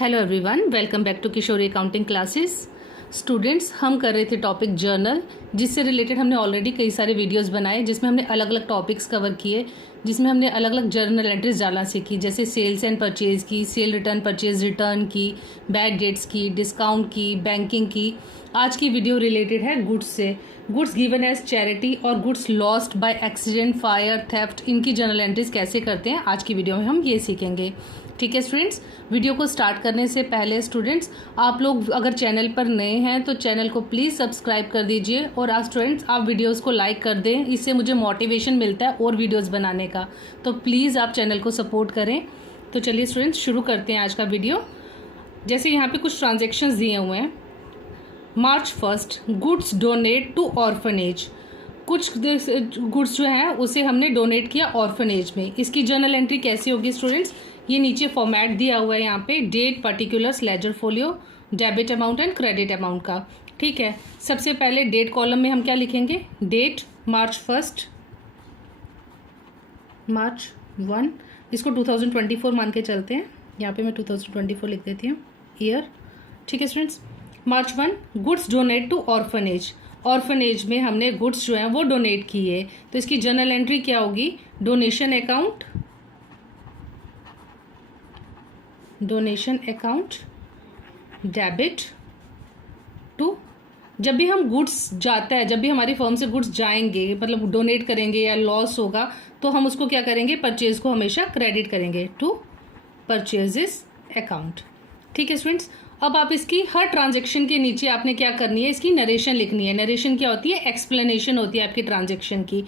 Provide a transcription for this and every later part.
Hello everyone, welcome back to Kishori accounting classes. Students, हम कर रहे थे टॉपिक जर्नल, जिससे रिलेटेड हमने ऑलरेडी कई सारे वीडियोस बनाए जिसमें हमने अलग अलग टॉपिक्स कवर किए, जिसमें हमने अलग अलग जर्नल एंट्रीज डालना सीखी, जैसे सेल्स एंड परचेज की, सेल रिटर्न परचेज रिटर्न की, बैड डेट्स की, डिस्काउंट की, बैंकिंग की। आज की वीडियो रिलेटेड है गुड्स से। गुड्स गिवन एज चैरिटी और goods lost by accident, fire, theft, इनकी जर्नल एंट्रीज कैसे करते हैं आज की वीडियो में हम ये सीखेंगे। ठीक है स्टूडेंट्स, वीडियो को स्टार्ट करने से पहले स्टूडेंट्स, आप लोग अगर चैनल पर नए हैं तो चैनल को प्लीज़ सब्सक्राइब कर दीजिए और आज स्टूडेंट्स आप वीडियोस को लाइक कर दें, इससे मुझे मोटिवेशन मिलता है और वीडियोस बनाने का। तो प्लीज़ आप चैनल को सपोर्ट करें। तो चलिए स्टूडेंट्स शुरू करते हैं आज का वीडियो। जैसे यहाँ पे कुछ ट्रांजेक्शन्स दिए हुए हैं। मार्च 1 गुड्स डोनेट टू ऑर्फनेज, कुछ गुड्स जो हैं उसे हमने डोनेट किया ऑर्फनेज में। इसकी जर्नल एंट्री कैसी होगी स्टूडेंट्स, ये नीचे फॉर्मेट दिया हुआ है यहाँ पे, date, particulars, ledger folio, debit amount and credit amount का। ठीक है, सबसे पहले डेट कॉलम में हम क्या लिखेंगे, डेट मार्च 1, मार्च 1, इसको 2024 मान के चलते हैं, यहाँ पे मैं 2024 लिख देती हूँ ईयर। ठीक है students, March 1 goods donate to orphanage, orphanage में हमने गुड्स जो हैं वो डोनेट किए, तो इसकी जर्नल एंट्री क्या होगी, donation account, donation account, debit to. जब भी हम गुड्स जाता है, जब भी हमारी फर्म से गुड्स जाएंगे, मतलब डोनेट करेंगे या लॉस होगा, तो हम उसको क्या करेंगे, परचेज को हमेशा क्रेडिट करेंगे टू परचेजेस अकाउंट। ठीक है स्टूडेंट्स, अब आप इसकी हर ट्रांजेक्शन के नीचे आपने क्या करनी है, इसकी नरेशन लिखनी है। नरेशन क्या होती है, एक्सप्लेनेशन होती है आपकी ट्रांजेक्शन की,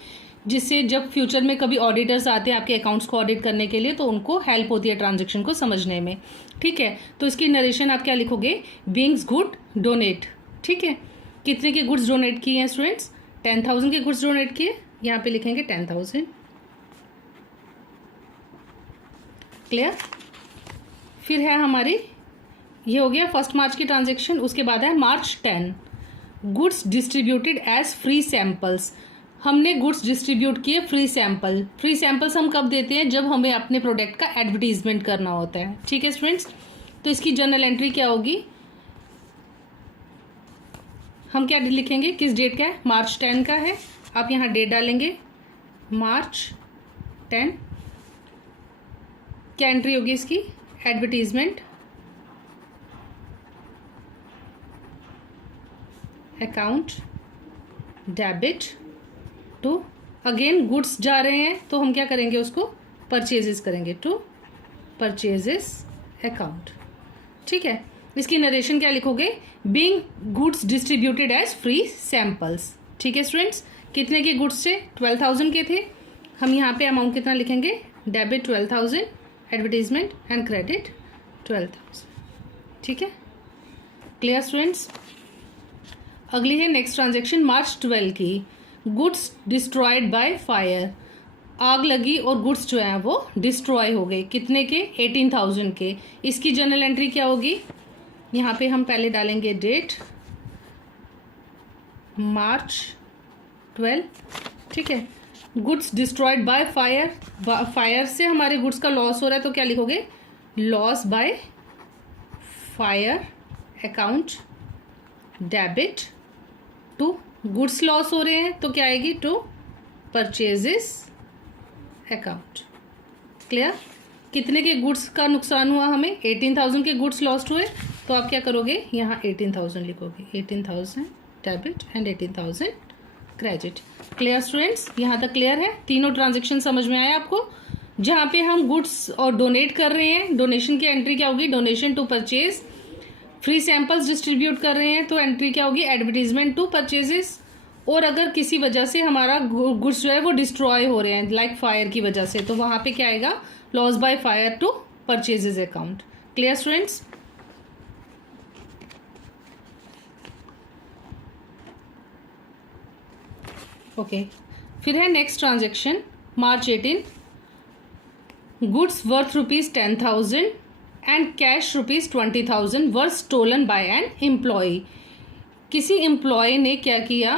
जिससे जब फ्यूचर में कभी ऑडिटर्स आते हैं आपके अकाउंट्स को ऑडिट करने के लिए तो उनको हेल्प होती है ट्रांजेक्शन को समझने में। ठीक है, तो इसकी नरेशन आप क्या लिखोगे, बीइंग्स गुड डोनेट। ठीक है, कितने के गुड्स डोनेट किए हैं स्टूडेंट्स, 10,000 के गुड्स डोनेट किए, यहाँ पे लिखेंगे 10,000। क्लियर। फिर है हमारी, ये हो गया 1 मार्च की ट्रांजेक्शन। उसके बाद है March 10 goods distributed as free samples, हमने गुड्स डिस्ट्रीब्यूट किए फ्री सैंपल। फ्री सैंपल्स हम कब देते हैं, जब हमें अपने प्रोडक्ट का एडवर्टीजमेंट करना होता है। ठीक है स्टूडेंट्स, तो इसकी जर्नल एंट्री क्या होगी, हम क्या लिखेंगे, किस डेट का है, मार्च 10 का है। आप यहाँ डेट डालेंगे मार्च 10। क्या एंट्री होगी इसकी, advertisement account, debit to, again goods जा रहे हैं तो हम क्या करेंगे, उसको परचेजेस करेंगे टू परचेजेस अकाउंट। ठीक है, इसकी नरेशन क्या लिखोगे, being goods distributed as free samples. ठीक है स्टूडेंट्स, कितने के गुड्स थे, 12,000 के थे। हम यहाँ पे अमाउंट कितना लिखेंगे, डेबिट 12,000, एडवर्टीजमेंट एंड क्रेडिट 12,000। ठीक है, क्लियर स्टूडेंट्स। अगली है नेक्स्ट ट्रांजेक्शन मार्च 12 की, गुड्स डिस्ट्रॉयड बाय फायर, आग लगी और गुड्स जो है वो डिस्ट्रॉय हो गए, कितने के, 18,000 के। इसकी जर्नल एंट्री क्या होगी, यहाँ पे हम पहले डालेंगे डेट मार्च 12। ठीक है, goods destroyed by fire, fire से हमारे गुड्स का लॉस हो रहा है तो क्या लिखोगे, loss by fire account, debit to, goods loss हो रहे हैं तो क्या आएगी, टू परचेजेस अकाउंट। क्लियर। कितने के गुड्स का नुकसान हुआ हमें, 18,000 के गुड्स लॉस्ट हुए, तो आप क्या करोगे, यहाँ 18,000 लिखोगे, 18,000 debit and 18,000 credit. Clear students, यहाँ तक क्लियर है, तीनों ट्रांजेक्शन समझ में आया आपको। जहाँ पे हम गुड्स और डोनेट कर रहे हैं, डोनेशन की एंट्री क्या होगी, donation to purchase, free samples distribute कर रहे हैं तो एंट्री क्या होगी, एडवर्टीजमेंट टू परचेजेस। और अगर किसी वजह से हमारा गुड्स जो है वो डिस्ट्रॉय हो रहे हैं, लाइक फायर की वजह से, तो वहाँ पे क्या आएगा, loss by fire to purchases account. Clear students. Okay, फिर है next transaction March 18, goods worth ₹10,000 and cash ₹20,000 were stolen by an employee. किसी एम्प्लॉय ने क्या किया,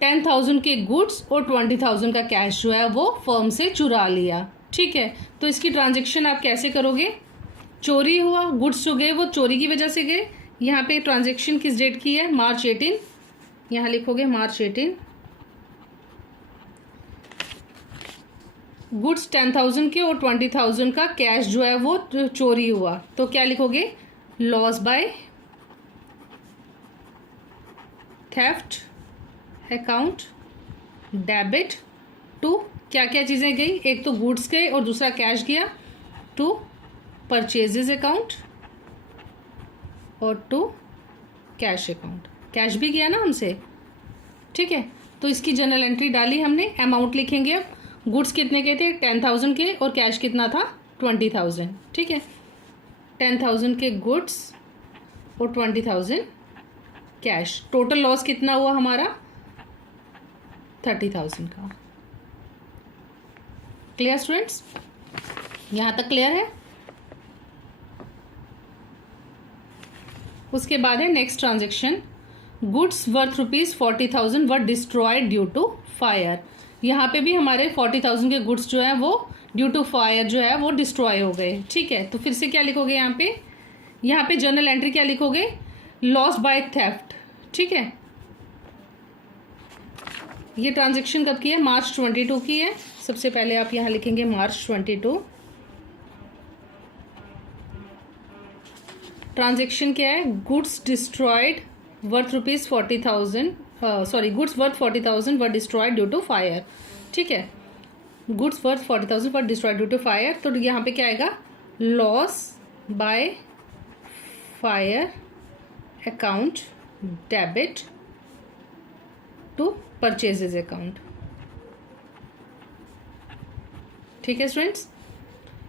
10,000 के गुड्स और 20,000 का कैश जो है वो फर्म से चुरा लिया। ठीक है, तो इसकी ट्रांजेक्शन आप कैसे करोगे, चोरी हुआ, गुड्स जो गए वो चोरी की वजह से गए। यहाँ पे ट्रांजैक्शन किस डेट की है, मार्च 18, यहाँ लिखोगे मार्च 18। गुड्स 10,000 के और 20,000 का कैश जो है वो चोरी हुआ, तो क्या लिखोगे, loss by theft account debit to, क्या क्या चीज़ें गई, एक तो गुड्स गए और दूसरा कैश गया, टू परचेजेज अकाउंट और टू कैश अकाउंट, कैश भी गया ना हमसे, ठीक है। तो इसकी जर्नल एंट्री डाली हमने, अमाउंट लिखेंगे अब, गुड्स कितने के थे 10,000 के और कैश कितना था 20,000, ठीक है। 10,000 के गुड्स और 20,000 कैश, टोटल लॉस कितना हुआ हमारा 30,000 का। क्लियर स्टूडेंट्स, यहाँ तक क्लियर है। उसके बाद है next transaction, goods worth ₹40,000 were destroyed due to fire. यहाँ पे भी हमारे 40,000 के गुड्स जो है वो ड्यू टू फायर जो है वो डिस्ट्रॉय हो गए, ठीक है। तो फिर से क्या लिखोगे यहाँ पे जर्नल एंट्री क्या लिखोगे, लॉस बाय थेफ्ट, ठीक है। ये ट्रांजेक्शन कब की है, मार्च 22 की है। सबसे पहले आप यहाँ लिखेंगे मार्च 22। ट्रांजेक्शन क्या है, goods destroyed worth ₹40,000, goods worth 40,000 were destroyed due to fire, ठीक है। Goods worth 40,000 were destroyed due to fire, तो यहाँ पे क्या आएगा, loss by fire account debit to purchases account, ठीक है स्टूडेंट्स।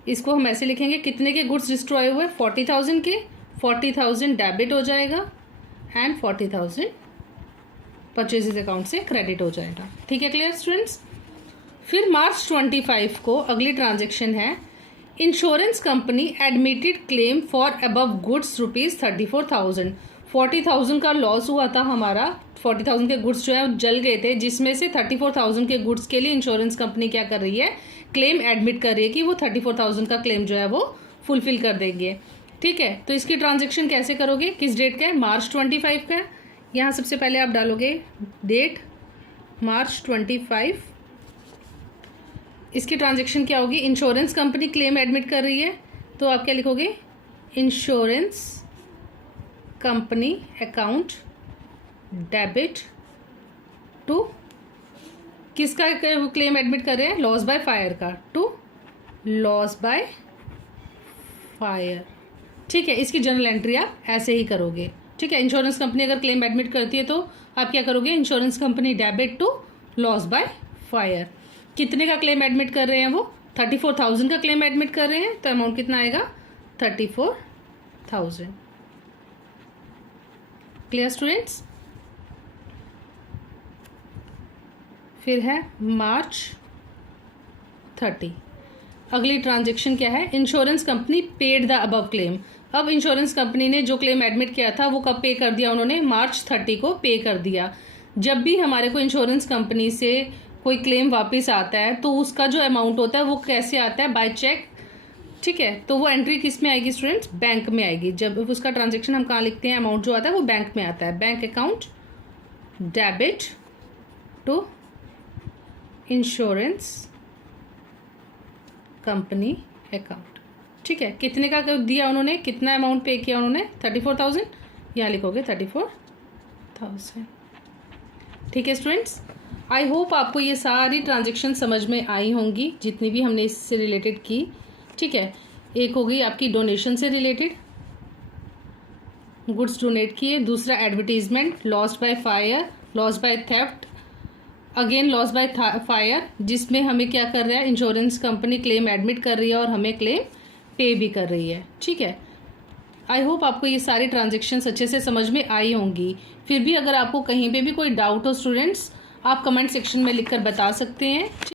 इसको हम ऐसे लिखेंगे, कितने के गुड्स डिस्ट्रॉय हुए 40,000 के, 40,000 डेबिट हो जाएगा एंड 40,000 परचेजेज अकाउंट से क्रेडिट हो जाएगा, ठीक है। Clear students. फिर मार्च 25 को अगली ट्रांजेक्शन है, insurance company admitted claim for above goods ₹34,000। 40,000 का लॉस हुआ था हमारा, 40,000 के गुड्स जो है जल गए थे, जिसमें से 34,000 के गुड्स के लिए इंश्योरेंस कंपनी क्या कर रही है, क्लेम एडमिट कर रही है कि वो 34,000 का क्लेम जो है वो फुलफिल कर देंगे, ठीक है। तो इसकी ट्रांजेक्शन कैसे करोगे, किस डेट का है, मार्च 25 का। यहाँ सबसे पहले आप डालोगे डेट मार्च 25। इसकी ट्रांजेक्शन क्या होगी, इंश्योरेंस कंपनी क्लेम एडमिट कर रही है, तो आप क्या लिखोगे, insurance company account debit to, किसका क्लेम एडमिट कर रहे हैं, लॉस बाय फायर का, टू लॉस बाय फायर, ठीक है। इसकी जर्नल एंट्री आप ऐसे ही करोगे, ठीक है। इंश्योरेंस कंपनी अगर क्लेम एडमिट करती है तो आप क्या करोगे, insurance company debit to loss by fire. कितने का क्लेम एडमिट कर रहे हैं वो, 34,000 का क्लेम एडमिट कर रहे हैं, तो अमाउंट कितना आएगा 34,000। Clear students. फिर है मार्च 30। अगली ट्रांजेक्शन क्या है, insurance company paid the above claim. अब इंश्योरेंस कंपनी ने जो क्लेम एडमिट किया था वो कब पे कर दिया, उन्होंने मार्च 30 को पे कर दिया। जब भी हमारे को इंश्योरेंस कंपनी से कोई क्लेम वापस आता है तो उसका जो अमाउंट होता है वो कैसे आता है, बाय चेक, ठीक है। तो वो एंट्री किस में आएगी स्टूडेंट्स, बैंक में आएगी। जब उसका ट्रांजेक्शन हम कहाँ लिखते हैं, अमाउंट जो आता है वो बैंक में आता है, bank account debit to insurance company account, ठीक है। कितने का दिया उन्होंने, कितना अमाउंट पे किया उन्होंने, 34,000, यहाँ लिखोगे 34,000, ठीक है स्टूडेंट्स। आई होप आपको ये सारी ट्रांजेक्शन समझ में आई होंगी, जितनी भी हमने इससे रिलेटेड की, ठीक है। एक हो गई आपकी डोनेशन से रिलेटेड, गुड्स डोनेट किए, दूसरा advertisement, lost by fire, loss by theft, again loss by fire, जिसमें हमें क्या कर रहा है, इंश्योरेंस कंपनी क्लेम एडमिट कर रही है और हमें क्लेम पे भी कर रही है, ठीक है। आई होप आपको ये सारी ट्रांजेक्शन्स अच्छे से समझ में आई होंगी। फिर भी अगर आपको कहीं पे भी कोई डाउट हो स्टूडेंट्स, आप कमेंट सेक्शन में लिखकर बता सकते हैं।